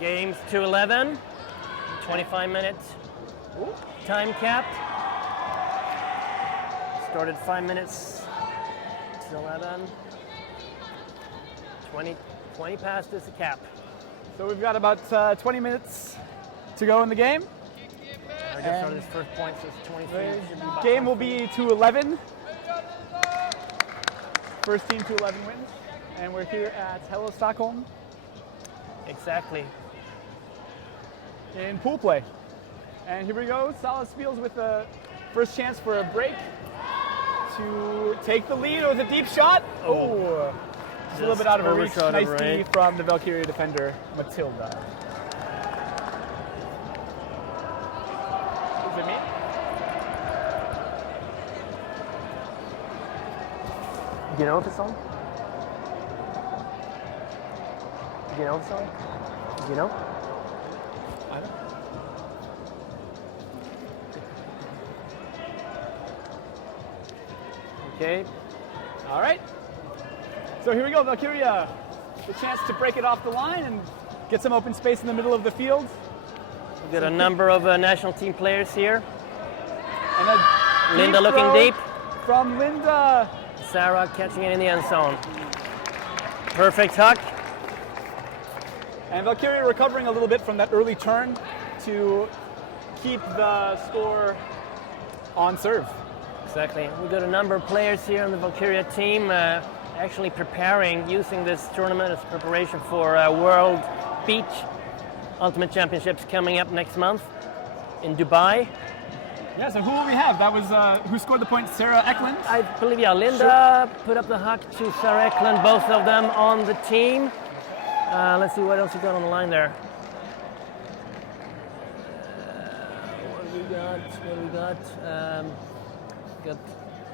Games to 11. 25 minutes time cap. Started 5 minutes to 11. 20 past is the cap. So we've got about 20 minutes to go in the game. I just started his first point, so it's 23. The game will be to 11. First team to 11 wins. And we're here at Hello Stockholm Exactly. in pool play. And here we go, Salaspils with the first chance for a break to take the lead with a deep shot. Oh, just a little bit out of her reach. Nice D from the Valkyria defender, Matilda. Is it me? Do you know if it's on? Do you know if it's on? Do you know? I don't. Okay. All right. So here we go, Valkyria. The chance to break it off the line and get some open space in the middle of the field. We've got a number of national team players here. And a Linda looking throw deep. from Linda. Sarah catching it in the end zone. Perfect huck. And Valkyria recovering a little bit from that early turn to keep the score on serve. Exactly. We've got a number of players here on the Valkyria team actually preparing, using this tournament as preparation for World Beach Ultimate Championships coming up next month in Dubai. Yeah, so who will we have? That was, who scored the point? Sarah Eklund? I believe, yeah, Linda put up the huck to Sarah Eklund, both of them on the team. Let's see what else we got on the line there. What do we got? Got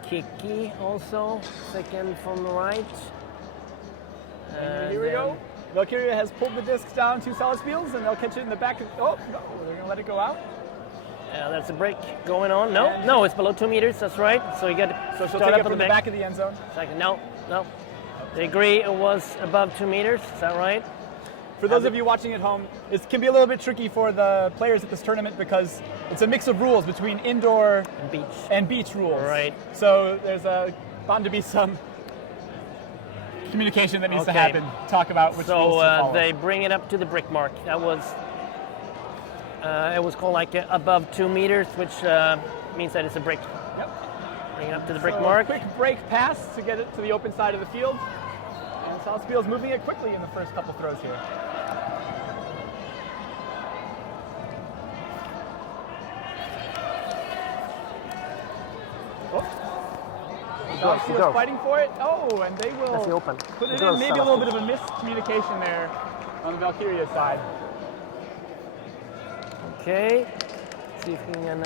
Kiki also, second from the right. And here we go. Valkyria has pulled the disc down to Salaspils, and they'll catch it in the back. Oh, no, they're going to let it go out. That's a break going on. No, it's below 2 meters. That's right. So you got to So she'll start take up it on from the back of the end zone. Second, no. They agree it was above 2 meters. Is that right? For those of you watching at home, it can be a little bit tricky for the players at this tournament because it's a mix of rules between indoor and beach rules. Right. So there's bound to be some communication that needs to happen. Talk about which rules to follow. So they bring it up to the brick mark. That was it was called like above 2 meters, which means that it's a brick. Yep. Bring it up to the brick mark. Quick break pass to get it to the open side of the field. And Salaspils moving it quickly in the first couple throws here. Salaspils fighting for it. Oh, and they will put it in. Maybe a little bit of a miscommunication there on the Valkyria side. Okay. See if we can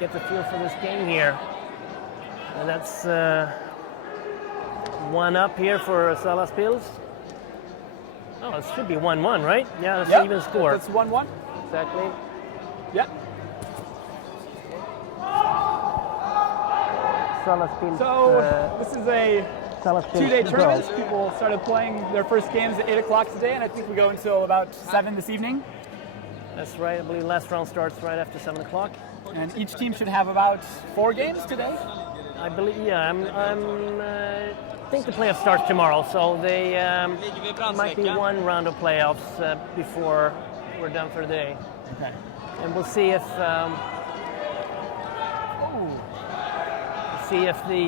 get the feel for this game here. And that's one up here for Salaspils. Oh, it should be 1-1, right? Yeah, that's an even score. That's 1-1. Exactly. Yeah. Salaspils. So this is a 2-day tournament. People started playing their first games at 8 o'clock today, and I think we go until about 7 this evening. That's right. I believe the last round starts right after 7 o'clock. And each team should have about 4 games today. I believe, yeah. I think the playoffs start tomorrow, so they might be one round of playoffs before we're done for the day. Okay. And we'll see if the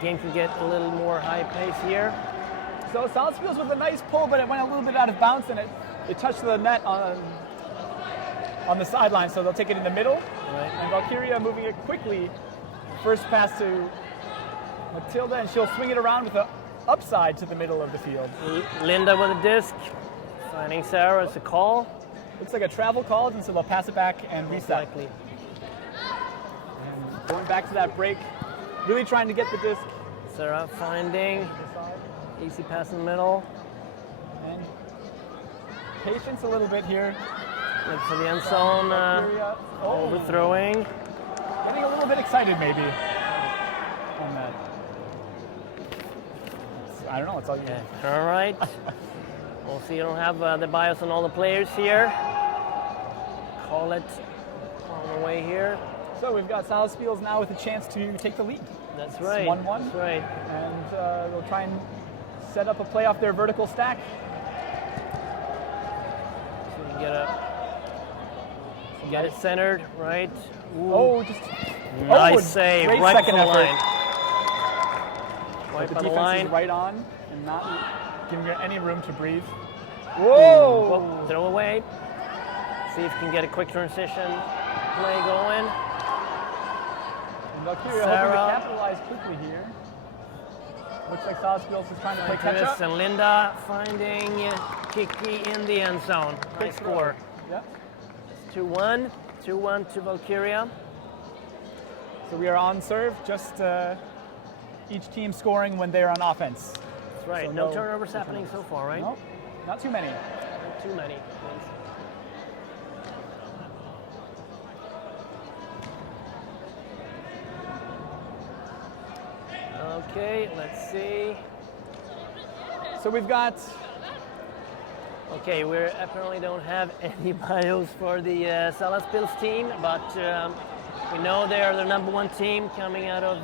game can get a little more high pace here. So Salaspils with a nice pull, but it went a little bit out of bounds, and it touched the net on the sideline, so they'll take it in the middle. Right. And Valkyria moving it quickly. First pass to Matilda, and she'll swing it around with the upside to the middle of the field. Linda with a disc, finding Sarah as a call. Looks like a travel call, and so they'll pass it back and reset. Exactly. And going back to that break, really trying to get the disc. Sarah finding, easy pass in the middle. And patience a little bit here. Look for the end zone, overthrowing. Getting a little bit excited maybe on that. I don't know, it's all you. All right. We'll see. You don't have the bias on all the players here. Call it on the way here. So we've got Salaspils now with a chance to take the lead. That's right. 1-1. That's right. And they'll try and set up a play off their vertical stack. So we can get it centered, right? Ooh. Oh, just nice save, great right second on the effort. line. Right The by the defense line. is right on and not giving her any room to breathe. Whoa! Whoop, throw away. See if you can get a quick transition play going. And Valkyria hoping to capitalize quickly here. Looks like Salaspils is trying to play catch up. And Linda finding Kiki in the end zone. Nice score. Yep. 2-1. 2-1 to Valkyria. So we are on serve, just each team scoring when they're on offense. That's right. So no turnovers happening so far, right? Nope. Not too many. Not too many. Please. Okay, let's see. So we've got. Okay, we apparently don't have any bios for the Salaspils team, but we know they are the #1 team coming out of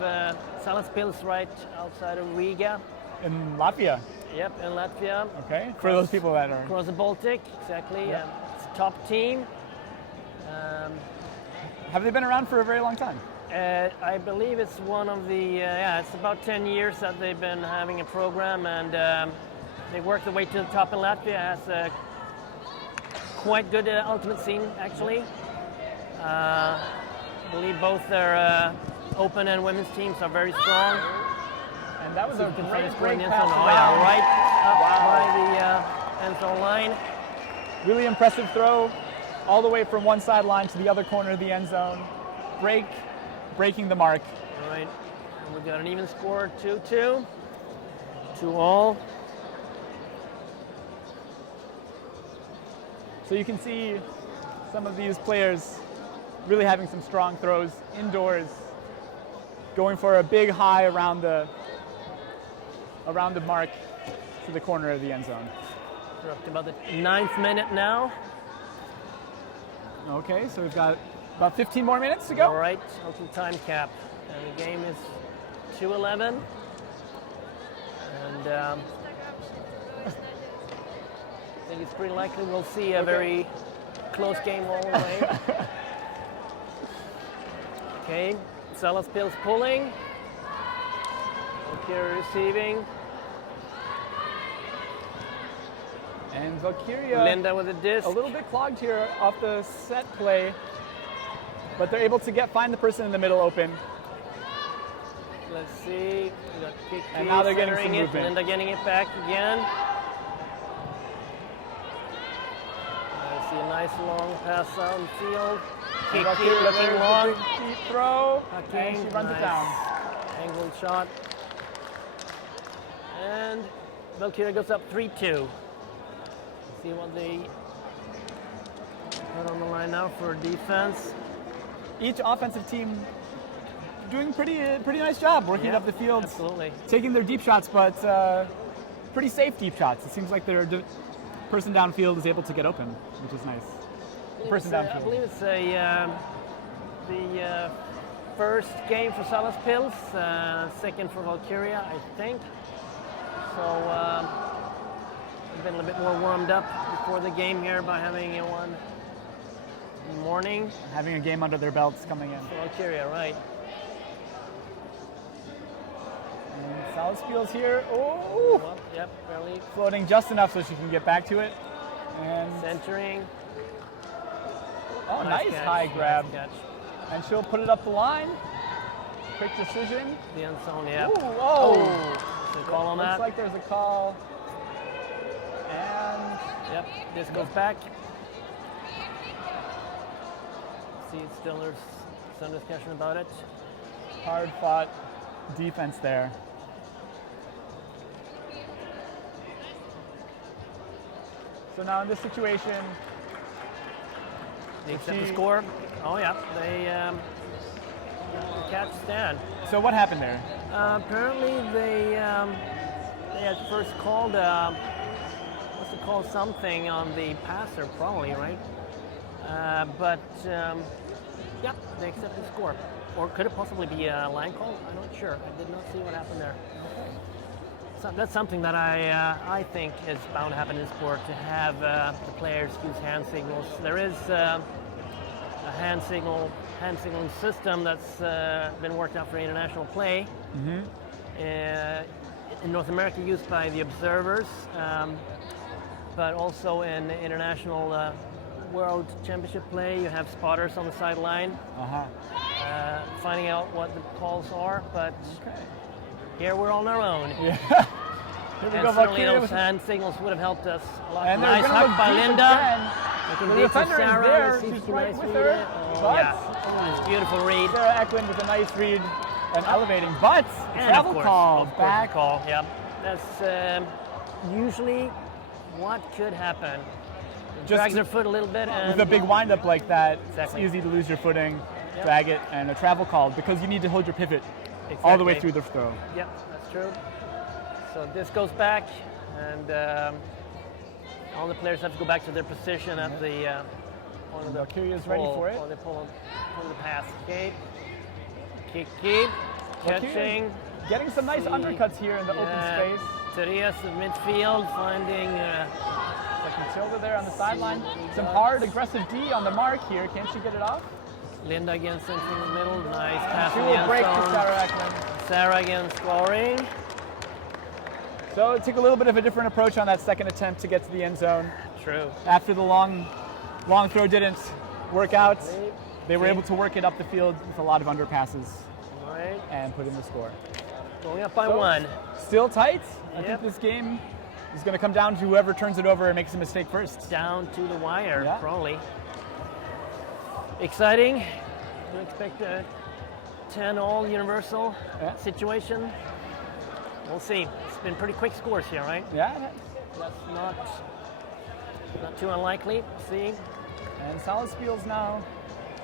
Salaspils, right outside of Riga. In Latvia. Yep, in Latvia. Okay, for those people that are. Across the Baltic, exactly. Yep. It's a top team. Have they been around for a very long time? I believe it's one of the, it's about 10 years that they've been having a program, and they worked their way to the top in Latvia. It has a quite good ultimate scene, actually. I believe both their open and women's teams are very strong. And that was a great break pass. Oh yeah, right up by the end zone line. Really impressive throw, all the way from one sideline to the other corner of the end zone. Breaking the mark. All right, and we've got an even score, 2-2. 2-all. So you can see some of these players really having some strong throws indoors, going for a big high around the mark to the corner of the end zone. We're up to about the 9th minute now. Okay, so we've got about 15 more minutes to go. All right, ultimate time cap. And the game is 2-11. And I think it's pretty likely we'll see a very close game all the way. Okay, Salaspils pulling. Valkyria receiving. And Valkyria, Linda with a disc. a little bit clogged here off the set play, but they're able to find the person in the middle open. Let's see. We got Kiki And now they're getting some centering it. movement. Linda getting it back again. I see a nice long pass out in the field. And Kiki Valkyria, looking there's long. the deep throw, Okay, and she runs nice. it down. Angled shot. And Valkyria goes up 3-2. See what they put on the line now for defense. Each offensive team doing pretty nice job working up the field, Absolutely. taking their deep shots, but pretty safe deep shots. It seems like their person downfield is able to get open, which is nice. Person I downfield. believe it's the first game for Salaspils, second for Valkyria, I think. So we've been a little bit more warmed up before the game here by having one in the morning. Having a game under their belts coming in. Valkyria, right. And Salaspils here. Oh! Well, yep, barely Floating just enough so she can get back to it. And centering. oh, nice catch, high grab. Nice catch. And she'll put it up the line. Quick decision. The end zone, yeah. Ooh, whoa! So call on Looks that. like there's a call. And Yep, this goes back. See, it's still there's some discussion about it. hard fought defense there. So now in this situation, They accept the score. Oh yeah, they catch stand. so what happened there? Apparently they had first called must have called something on the passer, probably, right? Yep, they accept the score. Or could it possibly be a line call? I'm not sure. I did not see what happened there. So that's something that I think is bound to happen in sport, to have the players use hand signals. There is a hand signaling system that's been worked out for international play. In North America, used by the observers, but also in international World Championship play, you have spotters on the sideline, finding out what the calls are. But here we're on our own. Yeah. Here we and go, certainly Valkyria those hand signals would have helped us a lot. And nice huck by Linda. The defender is there. She's right with her. It's beautiful read. Sarah Eklund with a nice read and elevating, but travel call back. Call. Yeah, that's usually what could happen. Drags her foot a little bit, and with a big windup like that, exactly. It's easy to lose your footing, drag it, and a travel call because you need to hold your pivot all the way through the throw. Yep, that's true. So this goes back, and all the players have to go back to their position at the on the Valkyria's ready for it. Or they pull the pass. Okay. Kick, catching. Getting some nice undercuts here in the open space. Therese in midfield, finding Matilda there on the sideline. Some hard, aggressive D on the mark here. Can she get it off? Linda again sends in the middle. Nice pass. She will break to Sarah Eklund. Sarah again scoring. So it took a little bit of a different approach on that second attempt to get to the end zone. True. After the long throw didn't work out, they were able to work it up the field with a lot of underpasses and put in the score. Going up by one. Still tight. I think this game is going to come down to whoever turns it over and makes a mistake first. Down to the wire, probably. Exciting. You expect a 10-all universal situation. We'll see. It's been pretty quick scores here, right? Yeah. That's not too unlikely. See. And Salaspils now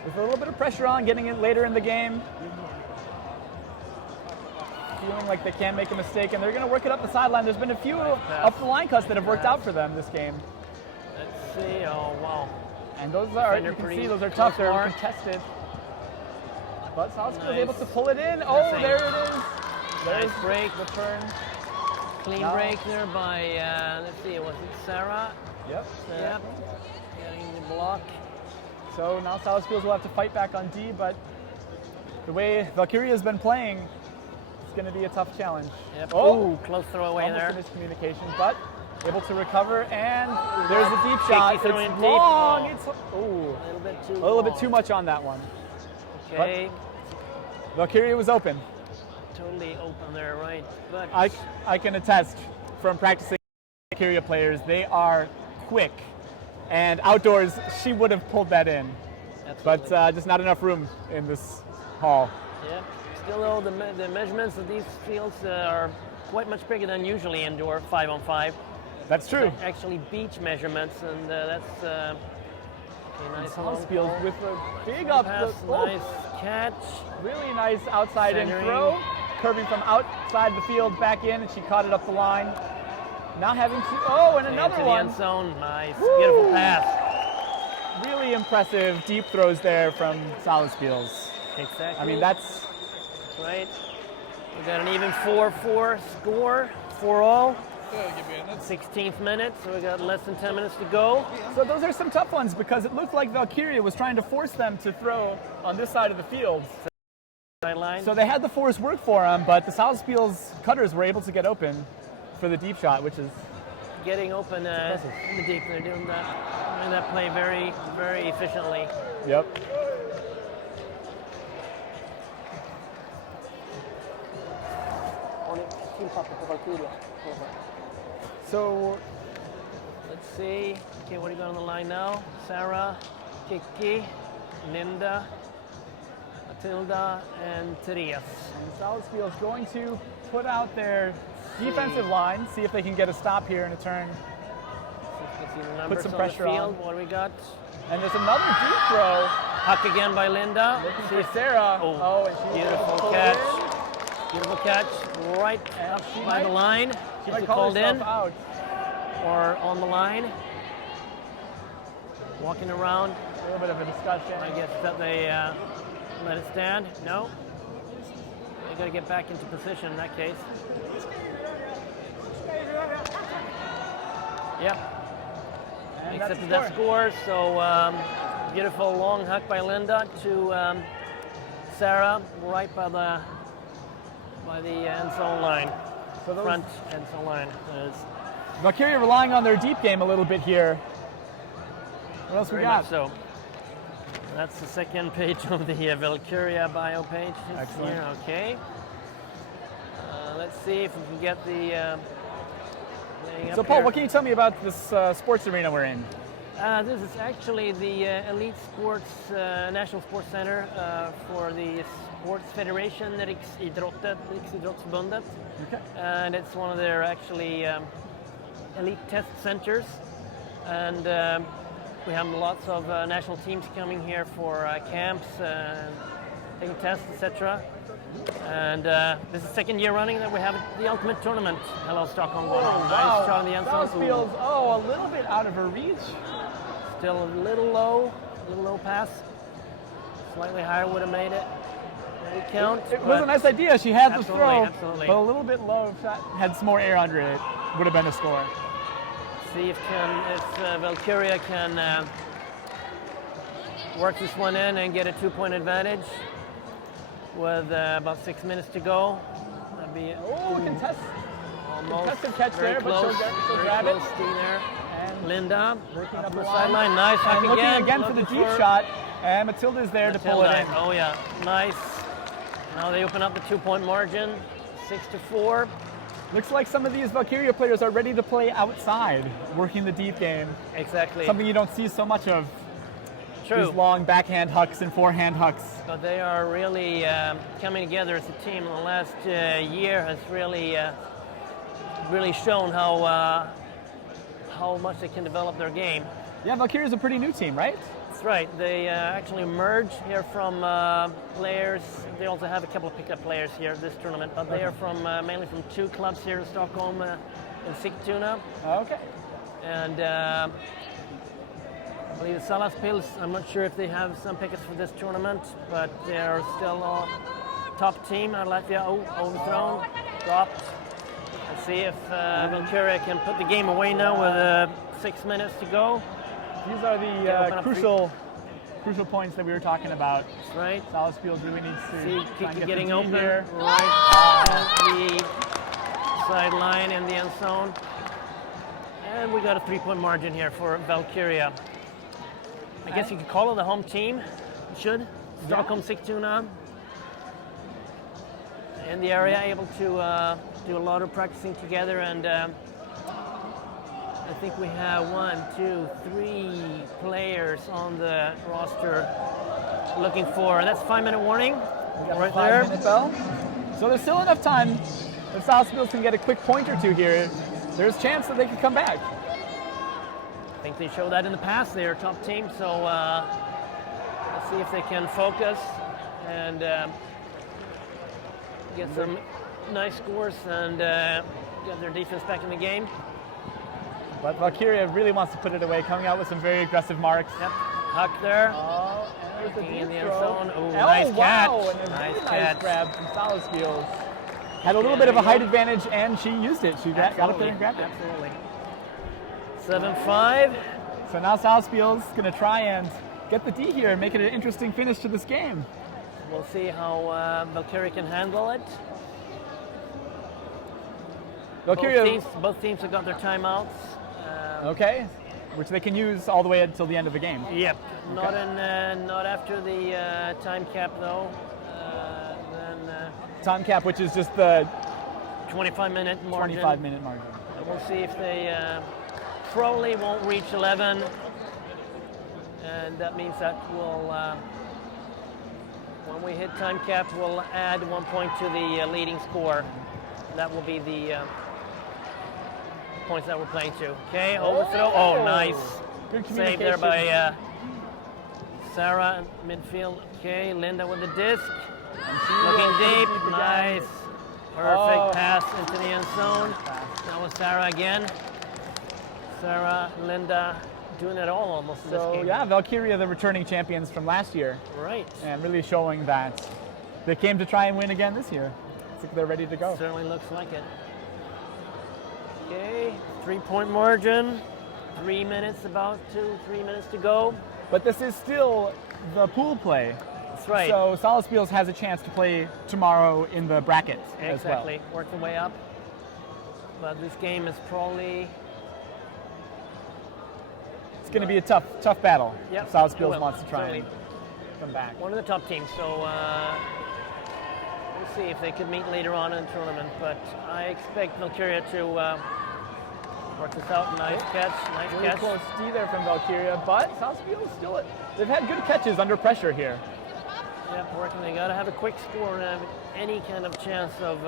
with a little bit of pressure on, getting it later in the game. Feeling like they can't make a mistake, and they're going to work it up the sideline. There's been a few up the line cuts that have worked out for them this game. Let's see. Oh, wow. And those are, you can see, those are tough. They're contested. But Salaspils is able to pull it in. Oh, there it is. Nice break, return. Clean break there by, let's see, was it Sarah? Yep. Getting the block. So now Salaspils will have to fight back on D, but the way Valkyria has been playing, it's going to be a tough challenge. Yep. Oh, close throw away there. Almost a miscommunication, but able to recover, and there's a deep shot. It's deep. long. It's a little bit too much on that one. Okay. But Valkyria was open. Totally open there, right? But I can attest from practicing Valkyria players, they are quick. And outdoors, she would have pulled that in. Absolutely. But just not enough room in this hall. Yeah. Still, though, the measurements of these fields are quite much bigger than usually indoor 5-on-5. That's true. Actually, beach measurements, and that's a nice Salaspils with a big up. Nice catch. Really nice outside in throw. Curving from outside the field back in, and she caught it up the line. Now having to, and another one. The end zone. Nice. Beautiful pass. Really impressive deep throws there from Salaspils. Exactly. I mean, that's right. We got an even 4-4 score, 4-all. 16th minute, so we got less than 10 minutes to go. So those are some tough ones because it looked like Valkyria was trying to force them to throw on this side of the field. So they had the force work for them, but the Salaspils cutters were able to get open for the deep shot, which is getting open in the deep. They're doing that play very, very efficiently. Yep. So let's see. Okay, what do you got on the line now? Sarah, Kiki, Linda, Matilda, and Therese. And Salaspils going to put out their defensive line, see if they can get a stop here in a turn. Put some pressure on. What do we got? And there's another deep throw. Huck again by Linda. Looking for Sarah. And she's beautiful catch. Beautiful catch, right up by the line. She might call herself out. or on the line? Walking around. A little bit of a discussion. I guess that they let it stand. No. They got to get back into position in that case. Yep. And Accepted that score. So beautiful long huck by Linda to Sarah, right by the end zone line. So those Front end zone line. Valkyria relying on their deep game a little bit here. What else we got? Much so. That's the second page of the Valkyria bio page. Excellent. Here. Okay. Let's see if we can get the. So Paul, what can you tell me about this sports arena we're in? This is actually the Elite Sports National Sports Center for the Sports Federation, Riksidrottsförbundet. Okay. And it's one of their actually elite test centers. And we have lots of national teams coming here for camps, taking tests, etc. And this is the second year running that we have the Ultimate Tournament. Hello, Stockholm. Wow. Nice shot on the end zone. Feels a little bit out of her reach. Still a little low pass. Slightly higher would have made it. It count. It was a nice idea. She had the throw, absolutely. but a little bit low. If that had some more air under it, would have been a score. See if Valkyria can work this one in and get a 2-point advantage with about 6 minutes to go. That'd be contested catch very there, close, but she'll very grab close it. there. And Linda working up up the the sideline. Nice huck and looking again for the Looking deep shot, and Matilda's there to pull it in. Oh yeah, nice. Now they open up the 2-point margin, 6-4. Looks like some of these Valkyria players are ready to play outside, working the deep game. Exactly. Something you don't see so much of. True. These long backhand hucks and forehand hucks. But they are really coming together as a team. The last year has really shown how much they can develop their game. Yeah, Valkyria's a pretty new team, right? That's right. They actually merged here from players. They also have a couple of pickup players here at this tournament, but they are from mainly from 2 clubs here in Stockholm and Sigtuna. Okay. And I believe the Salaspils, I'm not sure if they have some pickups for this tournament, but they are still a top team out of Latvia. Oh, overthrown, dropped. Let's see if Valkyria can put the game away now with 6 minutes to go. These are the crucial points that we were talking about. That's right. Salaspils really needs to See, try and get getting the D open here. right at the sideline in the end zone. And we got a 3-point margin here for Valkyria. I guess you could call it the home team. You should. Stockholm, Sigtuna. In the area, able to do a lot of practicing together, and I think we have 1, 2, 3 players on the roster looking for. That's 5-minute warning right there. 5-minute bell. So there's still enough time. If Salaspils can get a quick point or two here, there's a chance that they could come back. I think they showed that in the past. They're a top team, so let's see if they can focus and get some nice scores and get their defense back in the game. But Valkyria really wants to put it away, coming out with some very aggressive marks. Yep, huck there. Oh, and there's in the deep end throw. zone. Ooh, nice catch. And a Nice really catch. nice grab from Salaspils. Had a little bit of a height advantage, and she used it. She got up there and grabbed it. Absolutely. 7-5. So now Salaspils is going to try and get the D here and make it an interesting finish to this game. We'll see how Valkyria can handle it. Valkyria, Both teams have got their timeouts. okay, which they can use all the way until the end of the game. Yep. Okay. Not after the time cap though. Time cap, which is just the 25-minute margin. 25-minute margin. We'll see if they probably won't reach 11, and that means that we'll, when we hit time cap, we'll add 1 point to the leading score. That will be the points that we're playing to. Okay, overthrow. Oh, nice. Good Save there by Sarah in midfield. Okay, Linda with the disc. Looking deep. Nice. Perfect pass into the end zone. That was Sarah again. Sarah, Linda, doing it all almost in this So game. yeah, Valkyria, the returning champions from last year. Right. And really showing that they came to try and win again this year. I think they're ready to go. Certainly looks like it. Okay, 3-point margin. 3 minutes, about 3 minutes to go. But this is still the pool play. That's right. So Salaspils has a chance to play tomorrow in the brackets as well. Exactly. Work the way up. But this game is probably... It's going to be a tough battle. Yep, Salaspils it will, wants to try certainly. and come back. One of the top teams, so we'll see if they could meet later on in the tournament. But I expect Valkyria to work this out. Nice catch, nice Really catch. close D there from Valkyria, but Salaspils still, they've had good catches under pressure here. Yep, working. They got to have a quick score and have any kind of chance of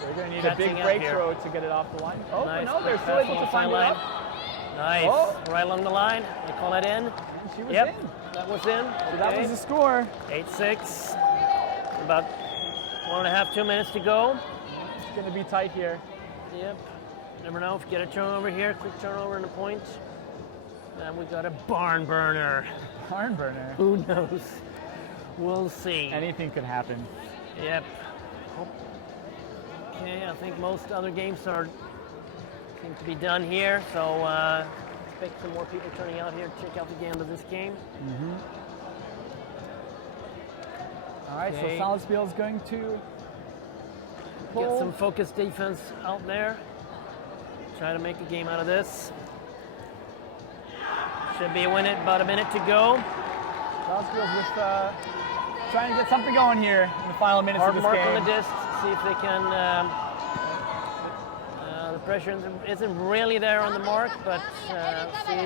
They're going to need a big catching up break here. throw to get it off the line. Oh, Nice no, they're quick still pass able along to the find it sideline. up. Nice, Oh. right along the line. They call it in. And she was Yep, in. that was in. So that Okay. was the score. 8-6. About 1.5, 2 minutes to go. It's going to be tight here. Yep. Never know if you get a turnover here, quick turnover and a point. And we got a barn burner. Barn burner. Who knows? We'll see. Anything could happen. Yep. Okay, I think most other games seem to be done here, so expect some more people turning out here to check out the game of this game. All right, Okay. so Salaspils going to pull. Get some focused defense out there. Try to make a game out of this. Should be a win it, about a minute to go. Salaspils with trying to get something going here in the final minutes Hard of this mark game. on the disc, see if they can. The pressure isn't really there on the mark, but see,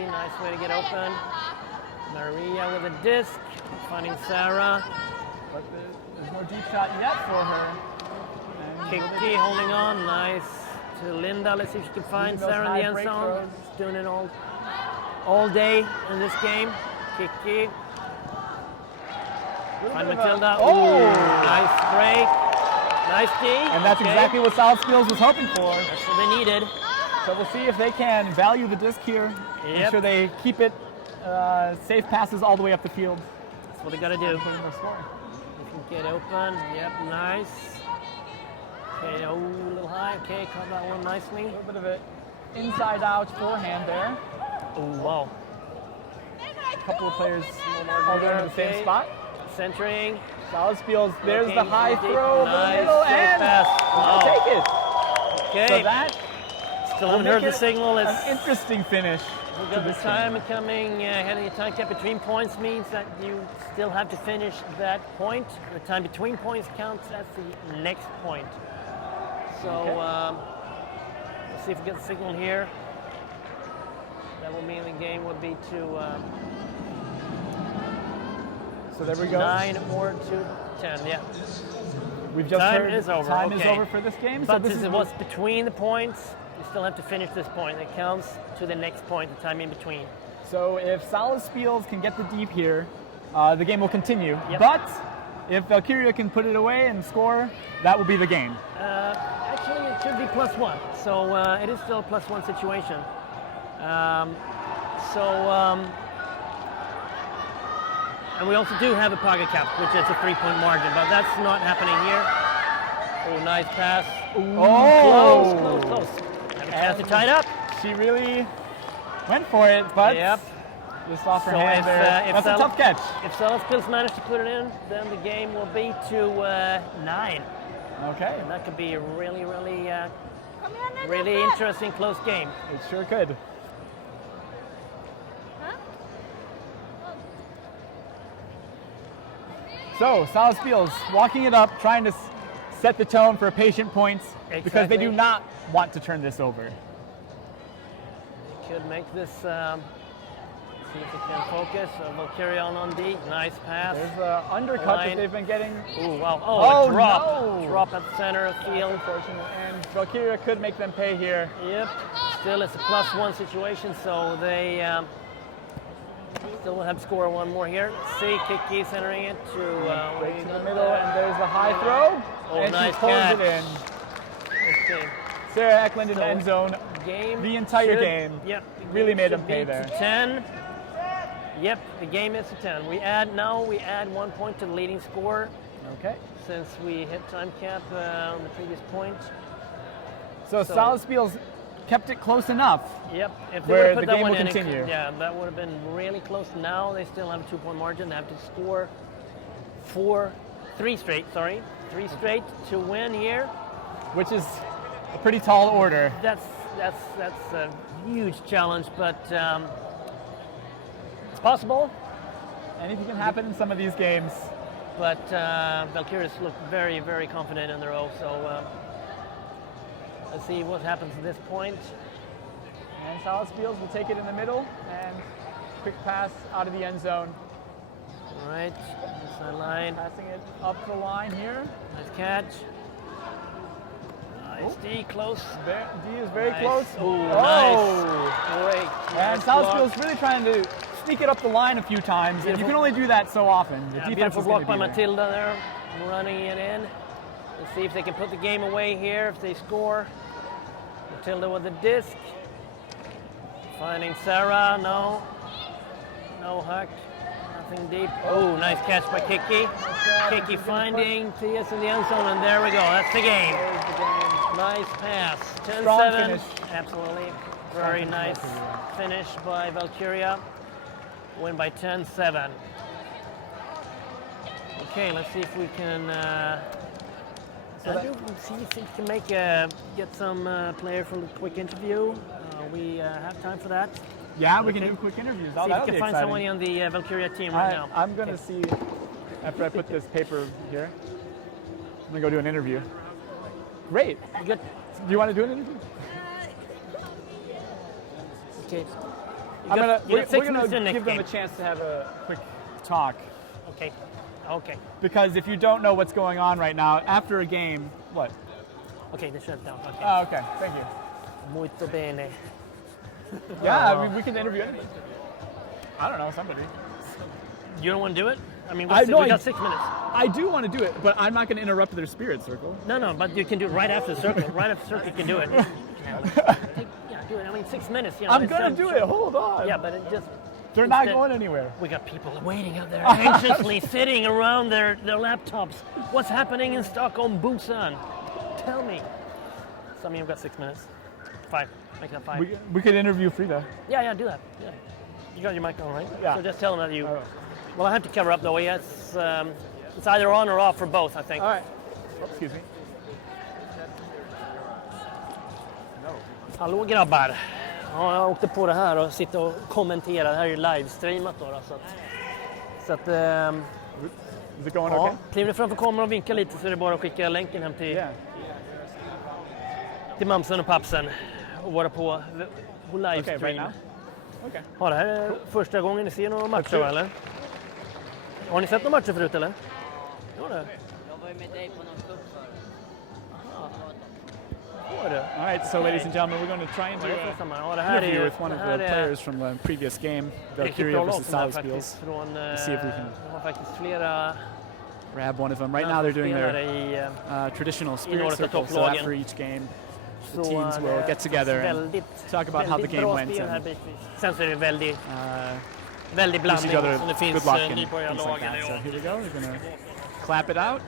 nice way to get open. Maria with a disc, finding Sarah. But there's no deep shot yet for her. And Kiki holding on, nice to Linda. Let's see if she can find Using those Sarah in the high end break zone. throws. She's doing it all day in this game. Kiki. Find Matilda. Oh! Ooh, nice break. Nice D. And that's Okay. exactly what Salaspils was hoping for. That's what they needed. So we'll see if they can value the disc here. Make Yep. sure they keep it safe passes all the way up the field. That's what they got to do. Put in the score. You can get open. Yep, nice. Okay, oh, a little high. Okay, caught that one nicely. A little bit of it inside out forehand there. Oh, wow. A couple of players all going to the same Okay. spot. Centering. Salaspils, there's Okay, the high deep. throw over the Nice, middle, straight and pass. Wow. take it. Okay. So that Still will haven't heard make the it signal. an It's, interesting finish. we've to got the this time game. coming. Having a time cap between points means that you still have to finish that point. The time between points counts as the next point. So Okay. let's see if we get the signal here. That will mean the game would be to So there we go. 9 or to 10. Yeah. We've just Time heard is over, time is okay. over for this game. But so this since is it was between the points, you still have to finish this point. It counts to the next point, the time in between. So if Salaspils can get the deep here, the game will continue. Yep. But if Valkyria can put it away and score, that will be the game. Actually, it should be +1. So it is still a +1 situation. And we also do have a pocket cap, which is a 3-point margin, but that's not happening here. Oh, nice pass. Oh! Close. Have a chance to tie it up. She really went for it, but Yep. just off her So hand if, there. if That's a Sal- tough catch. If Salaspils manage to put it in, then the game will be to 9. Okay, And that could be a really interesting close game. it sure could. So Salaspils walking it up, trying to set the tone for patient points because they do Exactly. not want to turn this over. Could make this, see if they can focus. Valkyria on D, nice pass. There's the undercut Line. that they've been getting. Ooh, wow, Oh, a drop. no. Drop at the center of That's field. unfortunate, and Valkyria could make them pay here. Yep, still it's a +1 situation, so they still will have to score one more here. See, Kiki centering it to Right way to the up middle, there. and there's the high throw, Oh, and nice she pulls catch. it in. Okay. Sarah Eklund in So, the end zone. Game The entire should- game. Yep. the Really game made should them pay be there. to 10. Yep, the game is to 10. We add 1 point to the leading score Okay. since we hit time cap on the previous point. So Salaspils kept it close enough. Yep. If Where would've put the that game one will in, it continue. could- yeah, that would have been really close. Now they still have a 2-point margin. They have to score three straight to win here. Which is a pretty tall order. That's a huge challenge, but it's possible. Anything can happen in some of these games. But Valkyrias look very, very confident in their own. So let's see what happens at this point. And Salaspils will take it in the middle and quick pass out of the end zone. All right, inside line. Passing it up the line here. Nice catch. Nice D, close. D is very Nice. close. Ooh, nice. Great. And Nice block. Salaspils really trying to sneak it up the line a few times. And you can only do that so often. The Yeah, defense beautiful is gonna block by be there. Matilda there, running it in. Let's see if they can put the game away here, if they score. Matilda with the disc. Finding Sarah, no. No huck, nothing deep. Oh, nice catch by Kiki. Kiki finding Tias in the end zone, and there we go, that's the game. There's the game. Nice pass, 10-7. Strong finish. Absolutely, very nice finish by Valkyria. Win by 10-7. Okay, let's see if we can. Andrew, see if we can get some player for a quick interview. We have time for that. Yeah, we can do quick interviews. Oh, See if that'll we be can find exciting. someone on the Valkyria team right now. I'm going to see, after I put this paper here, I'm going to go do an interview. Great. You good? Do you want to do an interview? Okay. We're We're going to give them a chance to have a quick talk. Okay. Okay. Because if you don't know what's going on right now, after a game, what? Okay, they shut down. Okay. Oh, okay. Thank you. Muito bene. Yeah, I mean, we can interview anybody. I don't know, somebody. You don't want to do it? I mean, we I got 6 minutes. I do want to do it, but I'm not going to interrupt their spirit circle. No, but you can do it right after the circle. Right after the circle, you can do it. Yeah, do it. I mean, 6 minutes. You know, I'm it's going to done do short. it. Hold on. Yeah, but it just. They're not instead- going anywhere. We got people waiting out there, anxiously sitting around their laptops. What's happening in Stockholm, Busan? Tell me. So, I mean, we've got 6 minutes. 5. Make that 5. We could interview Frida. Yeah, do that. Yeah. You got your mic on, right? Yeah. So just tell them that you. I will. Well, I have to cover up though. Yes, it's either on or off for both, I think. All right. Oh, excuse me. Hallå grabbar. Ja, jag åkte på det här och sitter och kommenterar. Det här är ju livestreamat då. Så att Is it going ja, okay? kliver ni framför kameran och vinkar lite så är det bara att skicka länken hem till, Yeah. till mamsen och pappsen och vara på Okay, livestream. right now? Okay. Ja, det här är första gången ni ser några matcher, Absolut. eller? Har ni sett några matcher förut, eller? Ja, det. Jag var ju med dig på någon cup förut. Var det? All right, so ladies and gentlemen, we're going to try and do Vad är det för an sammanhang? Ja, det här interview är with one of det här the är players from the previous game, riktigt Valkyria bra lag versus som är Salaspils. faktiskt från... See if we can de har faktiskt flera... grab one of them. Right now they're doing spelare their i, traditional några spirit av circle, so topplagen. after each game, the så, teams will get together and väldigt, talk about how the väldigt game bra went spel här and bitvis. Sen så är det väldigt wish blandning. each other Så det good finns luck and things nybörjarlag like that. So eller here we go. We're going to clap it out.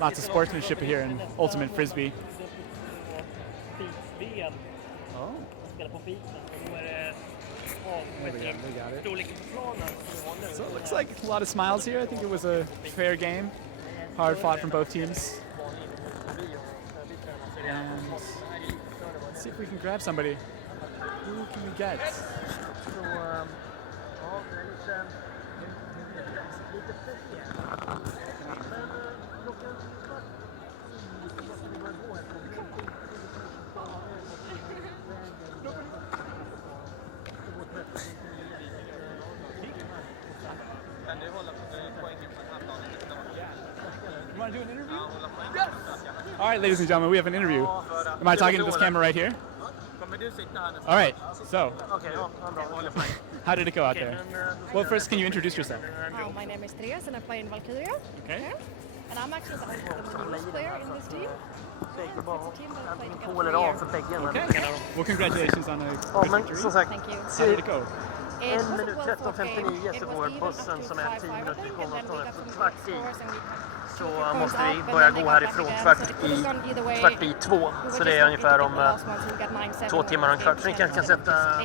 Lots of sportsmanship here in Ultimate Frisbee. VM. Oh, Spelar på fisen. Och då är det we got it. storleken på planen. So it looks like a lot of smiles here. I think it was a fair game. Hard fought from both teams. And let's see if we can grab somebody. Who can we get? Så, ja, det är lite speciellt. Men klockan You want to do an interview? Yes! All right, ladies and gentlemen, we have an interview. Am I talking to this camera right here? All right, so Okej, ja, bra. how did it go out there? Well, first, can you introduce yourself? My name is Therese and I play in Valkyria. Okay. And And I'm actually the newest player in this team. It's a team that played together På eller for a av year. för bägge. Okay. Well, congratulations on a Ja, great men victory. som sagt, Thank you. How did it go? It was a 1 minut well-fought game. 13.59 It så was går even bussen up to som är 10 5-5, I minuter think, ifrån and oss then we nu got för some kvart i. scores and we Så took points måste up, vi and börja then they gå got back härifrån again, kvart so it could have gone either way. i 2. We were Så just det är lucky ungefär to om get the last one, so we got 9-7 2 timmar och en kvart. Så ni kanske kan sätta 8-8.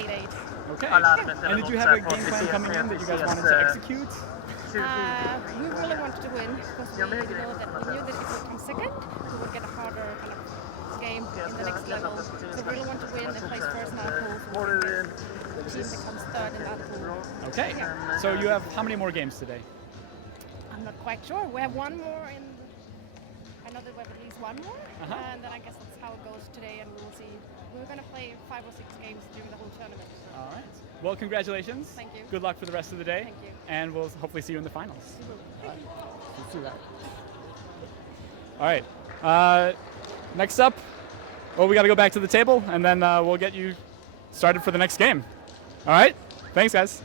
Okay. alarmet eller And did något you så have här a på game att vi plan ses coming in that you guys wanted to execute? 20. We really wanted to win because we knew that if we come second, we would get a harder kind of game in the next level. So we really want to win and place first in our pool. So we can get the team that comes third in that pool. Okay. So you have how many more games today? I'm not quite sure. We have one more in. I know that we have at least one more, and then I guess that's how it goes today, and we'll see. We're going to play 5 or 6 games during the whole tournament. So. All right. Well, congratulations. Thank you. Good luck for the rest of the day. Thank you. And we'll hopefully see you in the finals. Thank you. Let's do that. All right. Next up, well, we got to go back to the table, and then we'll get you started for the next game. All right? Thanks, guys.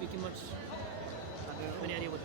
Vilken match hade ni gjort?